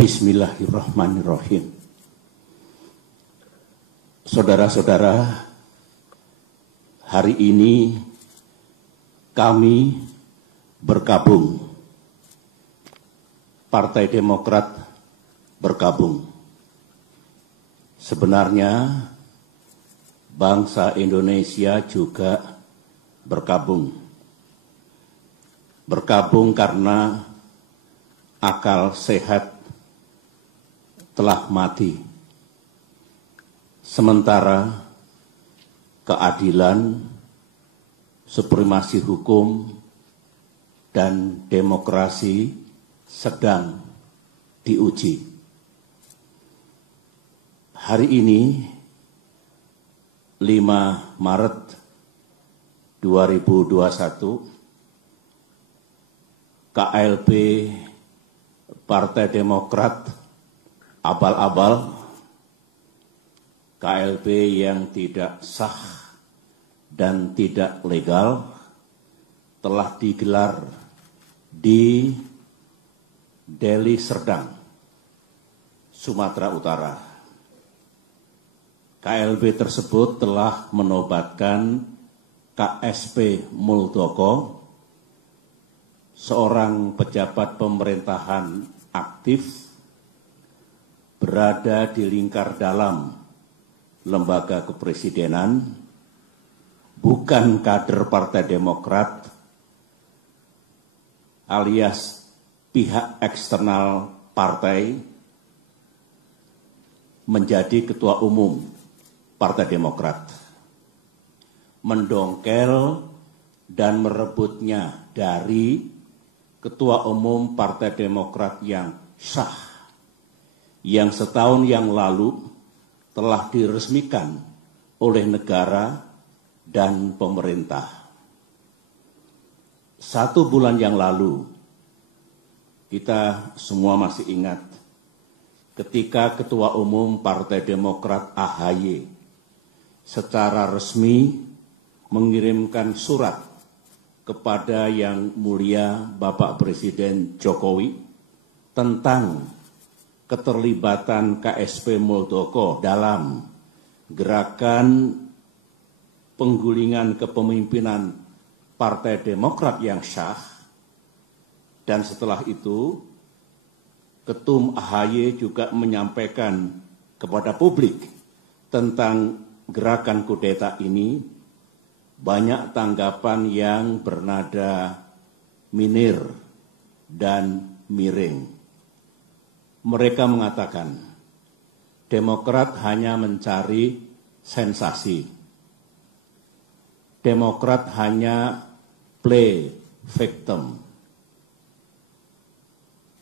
Bismillahirrahmanirrahim. Saudara-saudara, hari ini kami bergabung, Partai Demokrat bergabung. Sebenarnya bangsa Indonesia juga bergabung. Bergabung karena akal sehat telah mati. Sementara keadilan, supremasi hukum, dan demokrasi sedang diuji. Hari ini, 5 Maret 2021, KLB Partai Demokrat abal-abal, KLB yang tidak sah dan tidak legal, telah digelar di Deli Serdang, Sumatera Utara. KLB tersebut telah menobatkan KSP Muldoko, seorang pejabat pemerintahan aktif berada di lingkar dalam lembaga kepresidenan, bukan kader Partai Demokrat, alias pihak eksternal partai, menjadi ketua umum Partai Demokrat, mendongkel dan merebutnya dari ketua umum Partai Demokrat yang sah, yang setahun yang lalu telah diresmikan oleh negara dan pemerintah. 1 bulan yang lalu, kita semua masih ingat ketika Ketua Umum Partai Demokrat AHY secara resmi mengirimkan surat kepada Yang Mulia Bapak Presiden Jokowi tentang keterlibatan KSP Muldoko dalam gerakan penggulingan kepemimpinan Partai Demokrat yang sah. Dan setelah itu, Ketum AHY juga menyampaikan kepada publik tentang gerakan kudeta ini. Banyak tanggapan yang bernada minir dan miring. Mereka mengatakan, Demokrat hanya mencari sensasi. Demokrat hanya play victim.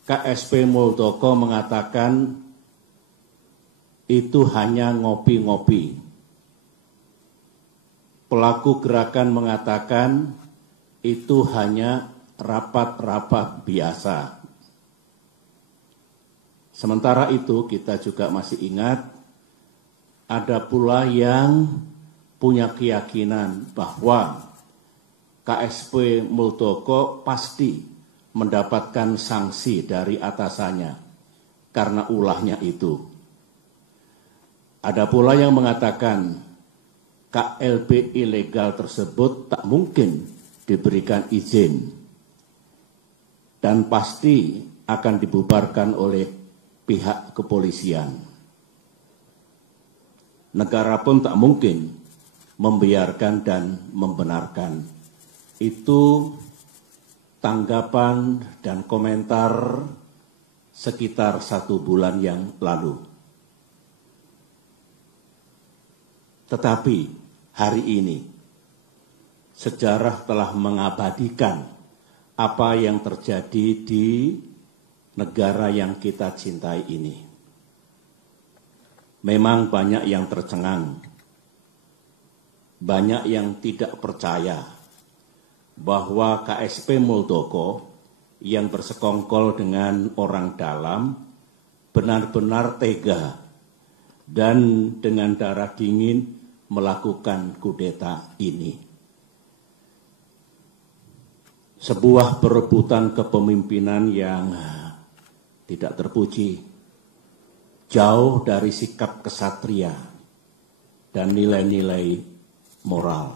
KSP Muldoko mengatakan itu hanya ngopi-ngopi. Pelaku gerakan mengatakan itu hanya rapat-rapat biasa. Sementara itu kita juga masih ingat ada pula yang punya keyakinan bahwa KSP Muldoko pasti mendapatkan sanksi dari atasannya karena ulahnya itu. Ada pula yang mengatakan KLB ilegal tersebut tak mungkin diberikan izin dan pasti akan dibubarkan oleh pihak kepolisian. Negara pun tak mungkin membiarkan dan membenarkan. Itu tanggapan dan komentar sekitar 1 bulan yang lalu. Tetapi hari ini sejarah telah mengabadikan apa yang terjadi di negara yang kita cintai ini. Memang banyak yang tercengang, banyak yang tidak percaya bahwa KSP Muldoko yang bersekongkol dengan orang dalam benar-benar tega dan dengan darah dingin melakukan kudeta ini. Sebuah perebutan kepemimpinan yang tidak terpuji, jauh dari sikap kesatria dan nilai-nilai moral,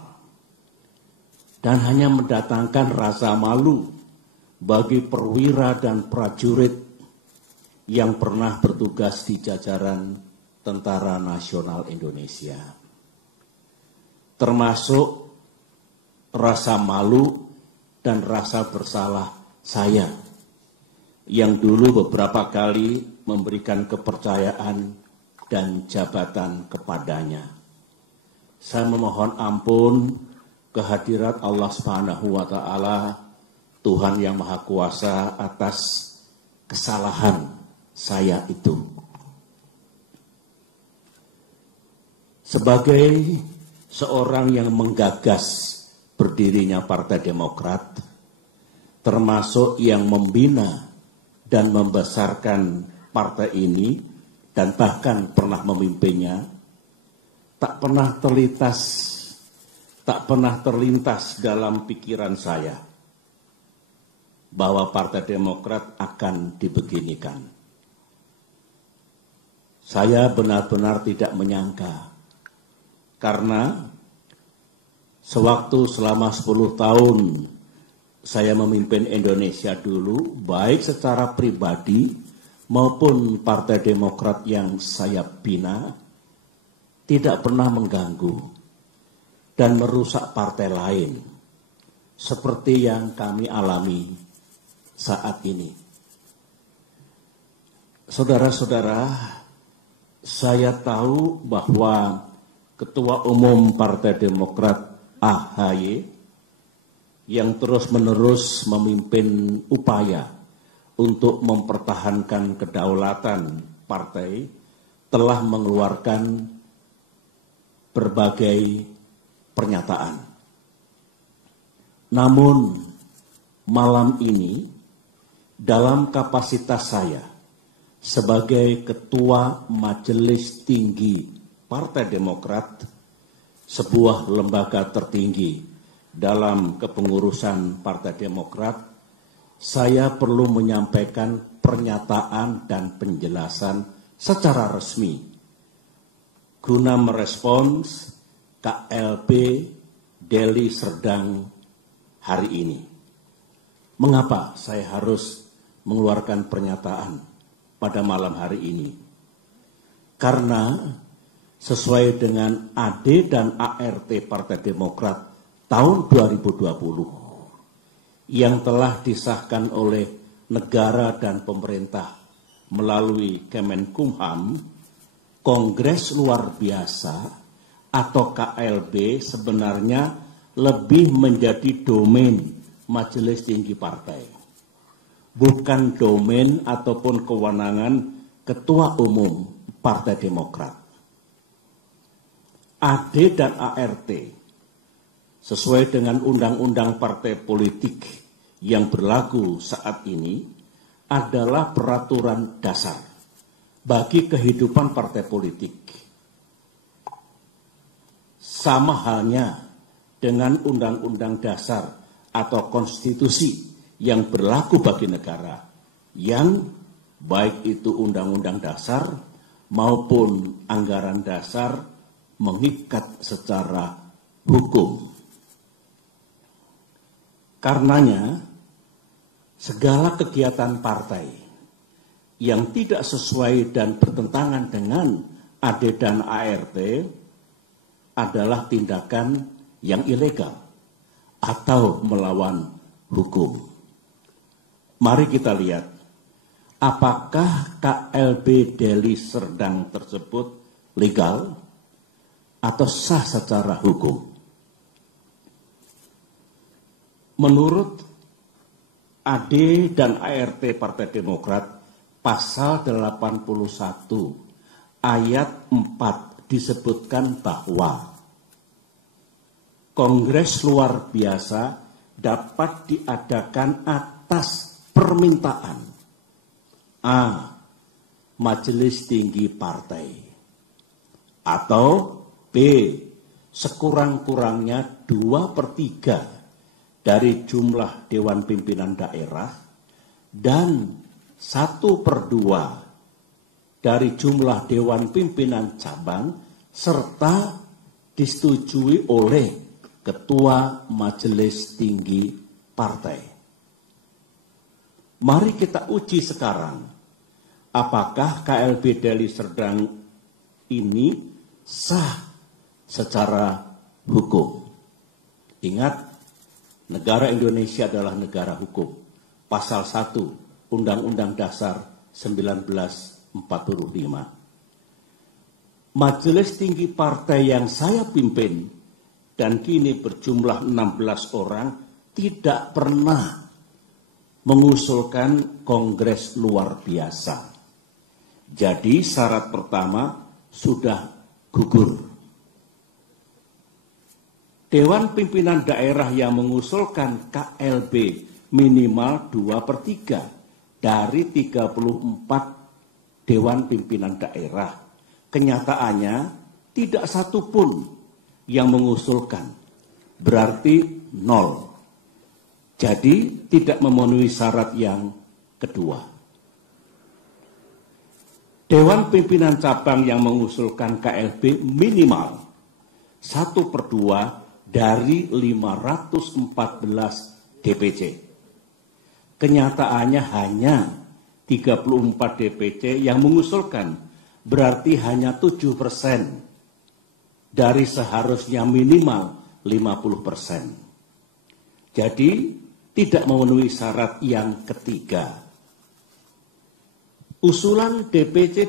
dan hanya mendatangkan rasa malu bagi perwira dan prajurit yang pernah bertugas di jajaran Tentara Nasional Indonesia. Termasuk rasa malu dan rasa bersalah saya yang dulu beberapa kali memberikan kepercayaan dan jabatan kepadanya. Saya memohon ampun kehadirat Allah Subhanahu wa Ta'ala, Tuhan yang Maha Kuasa, atas kesalahan saya itu. Sebagai seorang yang menggagas berdirinya Partai Demokrat, termasuk yang membina dan membesarkan partai ini dan bahkan pernah memimpinnya, tak pernah terlintas dalam pikiran saya bahwa Partai Demokrat akan dibeginikan. Saya benar-benar tidak menyangka, karena sewaktu selama 10 tahun saya memimpin Indonesia dulu, baik secara pribadi maupun Partai Demokrat yang saya bina, tidak pernah mengganggu dan merusak partai lain seperti yang kami alami saat ini. Saudara-saudara, saya tahu bahwa Ketua Umum Partai Demokrat AHY yang terus-menerus memimpin upaya untuk mempertahankan kedaulatan partai telah mengeluarkan berbagai pernyataan. Namun malam ini dalam kapasitas saya sebagai Ketua Majelis Tinggi Partai Demokrat, sebuah lembaga tertinggi dalam kepengurusan Partai Demokrat, saya perlu menyampaikan pernyataan dan penjelasan secara resmi guna merespons KLB Deli Serdang hari ini. Mengapa saya harus mengeluarkan pernyataan pada malam hari ini? Karena sesuai dengan AD dan ART Partai Demokrat tahun 2020 yang telah disahkan oleh negara dan pemerintah melalui Kemenkumham, Kongres Luar Biasa atau KLB sebenarnya lebih menjadi domain Majelis Tinggi Partai, bukan domain ataupun kewenangan Ketua Umum Partai Demokrat. AD dan ART sesuai dengan undang-undang partai politik yang berlaku saat ini adalah peraturan dasar bagi kehidupan partai politik. Sama halnya dengan undang-undang dasar atau konstitusi yang berlaku bagi negara, yang baik itu undang-undang dasar maupun anggaran dasar mengikat secara hukum. Karenanya, segala kegiatan partai yang tidak sesuai dan bertentangan dengan AD dan ART adalah tindakan yang ilegal atau melawan hukum. Mari kita lihat, apakah KLB Deli Serdang tersebut legal atau sah secara hukum. Menurut AD dan ART Partai Demokrat, pasal 81 ayat 4 disebutkan bahwa Kongres Luar Biasa dapat diadakan atas permintaan A. Majelis Tinggi Partai, atau B. sekurang-kurangnya 2/3 dari jumlah Dewan Pimpinan Daerah dan 1/2 dari jumlah Dewan Pimpinan Cabang serta disetujui oleh Ketua Majelis Tinggi Partai. Mari kita uji sekarang, apakah KLB Deli Serdang ini sah secara hukum. Ingat, negara Indonesia adalah negara hukum. Pasal 1 Undang-Undang Dasar 1945. Majelis Tinggi Partai yang saya pimpin dan kini berjumlah 16 orang tidak pernah mengusulkan kongres luar biasa. Jadi syarat pertama sudah gugur. Dewan Pimpinan Daerah yang mengusulkan KLB minimal 2/3 dari 34 Dewan Pimpinan Daerah. Kenyataannya tidak satu pun yang mengusulkan, berarti 0. Jadi tidak memenuhi syarat yang kedua. Dewan Pimpinan Cabang yang mengusulkan KLB minimal 1/2 dari 514 DPC. Kenyataannya hanya 34 DPC yang mengusulkan, berarti hanya 7% dari seharusnya minimal 50%. Jadi tidak memenuhi syarat yang ketiga. Usulan DPD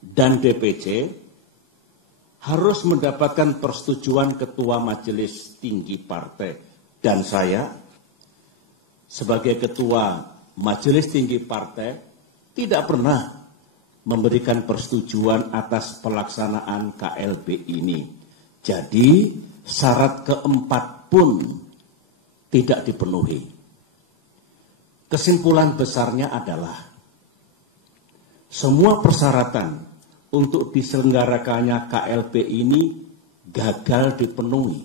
dan DPC harus mendapatkan persetujuan Ketua Majelis Tinggi Partai. Dan saya, sebagai Ketua Majelis Tinggi Partai, tidak pernah memberikan persetujuan atas pelaksanaan KLB ini. Jadi, syarat keempat pun tidak dipenuhi. Kesimpulan besarnya adalah, semua persyaratan untuk diselenggarakannya KLB ini gagal dipenuhi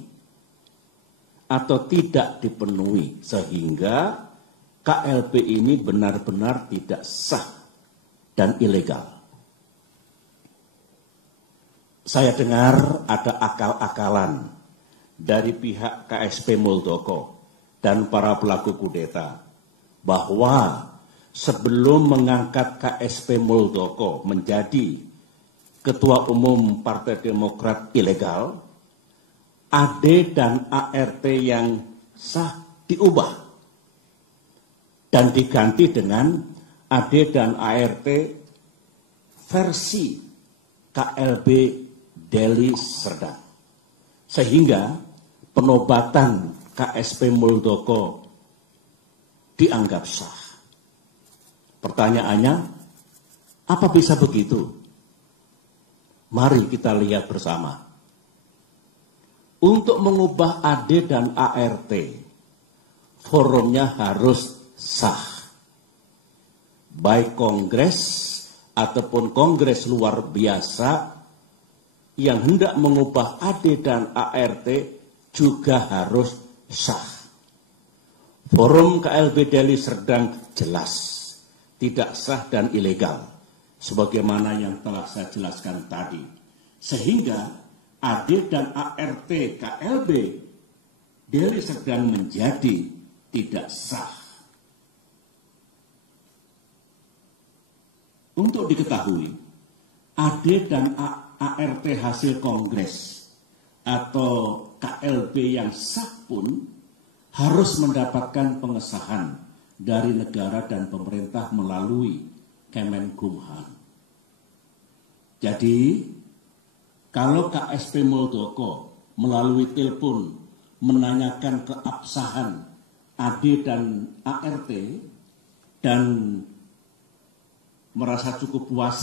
atau tidak dipenuhi, sehingga KLB ini benar-benar tidak sah dan ilegal. Saya dengar ada akal-akalan dari pihak KSP Muldoko dan para pelaku kudeta bahwa sebelum mengangkat KSP Muldoko menjadi Ketua Umum Partai Demokrat ilegal, AD dan ART yang sah diubah dan diganti dengan AD dan ART versi KLB Deli Serdang. Sehingga penobatan KSP Muldoko dianggap sah. Pertanyaannya, apa bisa begitu? Mari kita lihat bersama. Untuk mengubah AD dan ART, forumnya harus sah. Baik kongres ataupun kongres luar biasa yang hendak mengubah AD dan ART juga harus sah. Forum KLB Deli Serdang jelas tidak sah dan ilegal, sebagaimana yang telah saya jelaskan tadi. Sehingga AD dan ART KLB Deli Serdang menjadi tidak sah. Untuk diketahui, AD dan ART hasil kongres atau KLB yang sah pun harus mendapatkan pengesahan dari negara dan pemerintah melalui Kemenkumham. Jadi, kalau KSP Muldoko melalui telepon menanyakan keabsahan AD dan ART dan merasa cukup puas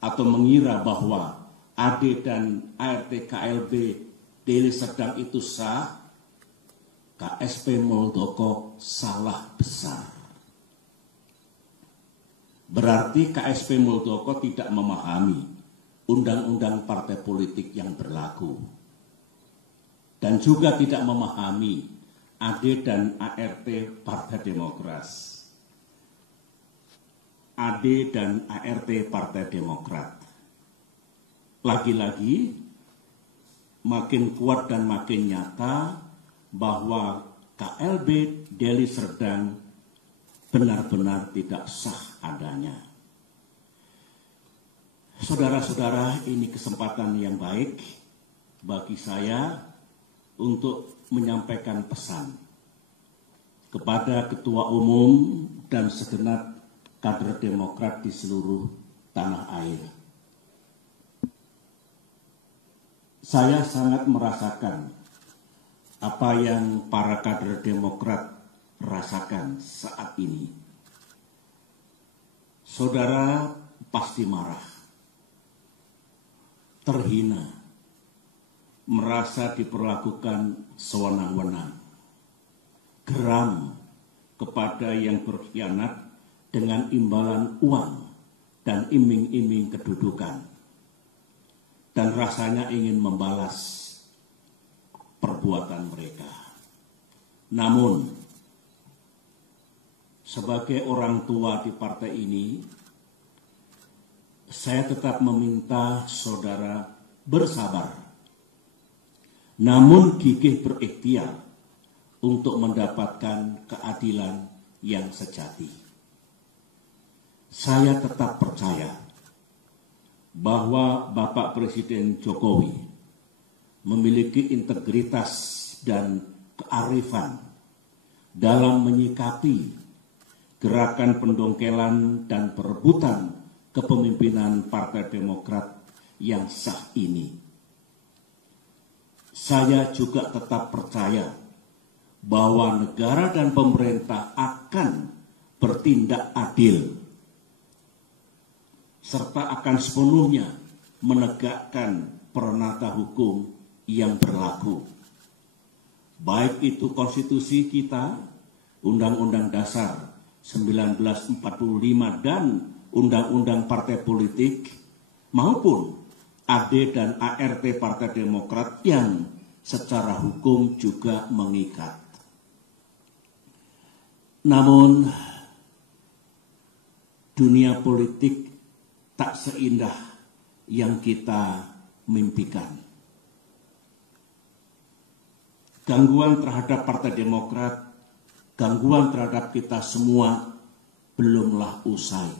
atau mengira bahwa AD dan ART KLB Deli Serdang itu sah, KSP Muldoko salah besar. Berarti KSP Muldoko tidak memahami undang-undang partai politik yang berlaku. Dan juga tidak memahami AD dan ART Partai Demokrat. AD dan ART Partai Demokrat. Lagi-lagi makin kuat dan makin nyata bahwa KLB Deli Serdang benar-benar tidak sah adanya. Saudara-saudara, ini kesempatan yang baik bagi saya untuk menyampaikan pesan kepada Ketua Umum dan segenap kader Demokrat di seluruh tanah air. Saya sangat merasakan apa yang para kader Demokrat rasakan saat ini. Saudara pasti marah, terhina, merasa diperlakukan sewenang-wenang, geram kepada yang berkhianat dengan imbalan uang dan iming-iming kedudukan, dan rasanya ingin membalas perbuatan mereka. Namun, sebagai orang tua di partai ini, saya tetap meminta saudara bersabar, namun gigih berikhtiar untuk mendapatkan keadilan yang sejati. Saya tetap percaya bahwa Bapak Presiden Jokowi memiliki integritas dan kearifan dalam menyikapi gerakan pendongkelan dan perebutan kepemimpinan Partai Demokrat yang sah ini. Saya juga tetap percaya bahwa negara dan pemerintah akan bertindak adil serta akan sepenuhnya menegakkan peranata hukum yang berlaku. Baik itu konstitusi kita, Undang-Undang Dasar 1945 dan Undang-Undang Partai Politik, maupun AD dan ART Partai Demokrat yang secara hukum juga mengikat. Namun, dunia politik tak seindah yang kita mimpikan. Gangguan terhadap Partai Demokrat, gangguan terhadap kita semua belumlah usai.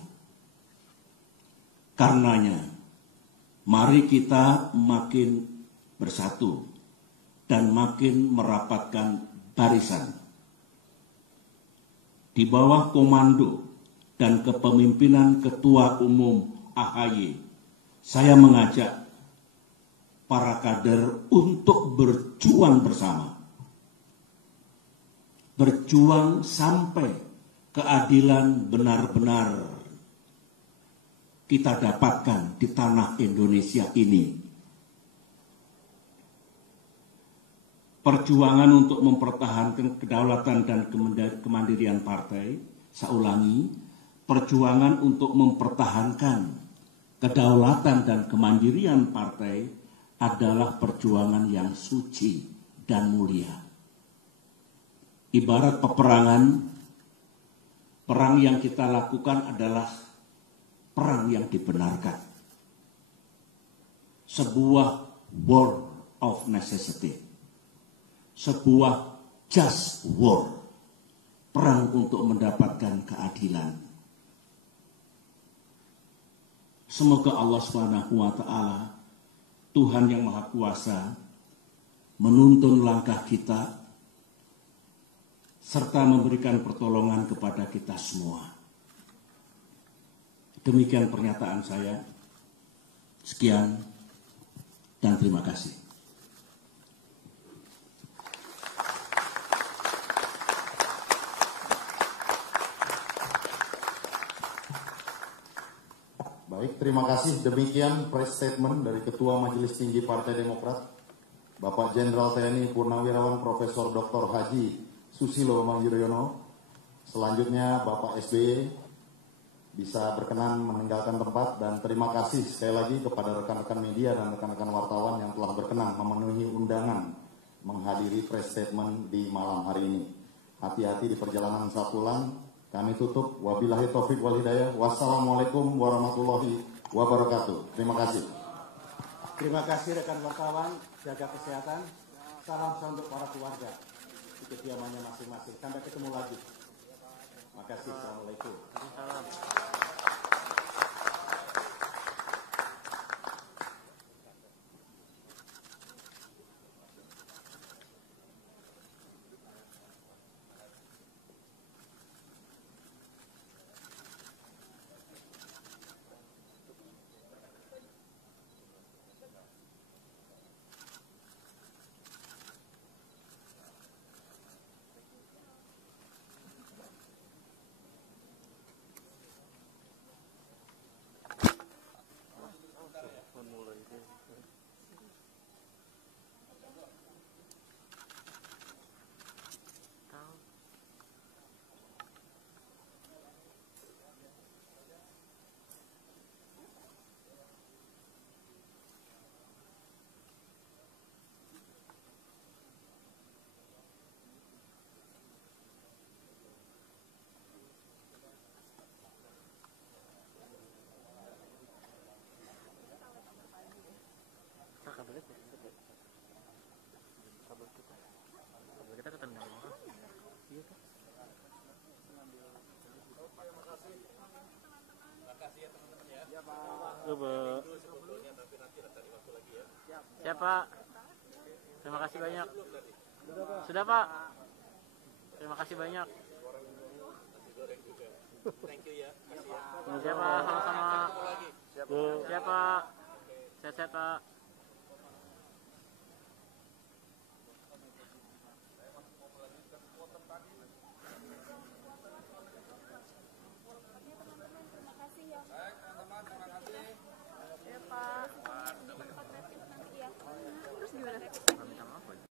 Karenanya, mari kita makin bersatu dan makin merapatkan barisan. Di bawah komando dan kepemimpinan Ketua Umum AHY, saya mengajak para kader untuk berjuang bersama. Berjuang sampai keadilan benar-benar kita dapatkan di tanah Indonesia ini. Perjuangan untuk mempertahankan kedaulatan dan kemandirian partai, saya ulangi, perjuangan untuk mempertahankan kedaulatan dan kemandirian partai adalah perjuangan yang suci dan mulia. Ibarat peperangan, perang yang kita lakukan adalah perang yang dibenarkan. Sebuah war of necessity. Sebuah just war. Perang untuk mendapatkan keadilan. Semoga Allah SWT, Tuhan yang Maha Kuasa, menuntun langkah kita, serta memberikan pertolongan kepada kita semua. Demikian pernyataan saya. Sekian dan terima kasih. Baik, terima kasih. Demikian press statement dari Ketua Majelis Tinggi Partai Demokrat, Bapak Jenderal TNI Purnawirawan Profesor Dr. Haji Susilo Bambang Yudhoyono. Selanjutnya Bapak SBY bisa berkenan meninggalkan tempat, dan terima kasih sekali lagi kepada rekan-rekan media dan rekan-rekan wartawan yang telah berkenan memenuhi undangan menghadiri press statement di malam hari ini. Hati-hati di perjalanan saat pulang. Kami tutup. Wabillahi taufik wal hidayah. Wassalamualaikum warahmatullahi wabarakatuh. Terima kasih. Terima kasih rekan wartawan, jaga kesehatan. Salam untuk para keluarga di kediamannya masing-masing. Sampai ketemu lagi. Terima kasih. Assalamualaikum. Kita ketemu orang. Iya kan? Makasih ya teman-teman ya. Iya Pak. Siapa? Terima kasih banyak. Sudah Pak. Terima kasih banyak. Thank you ya. Siapa? Sama-sama. Siapa? Sehat-sehat Pak.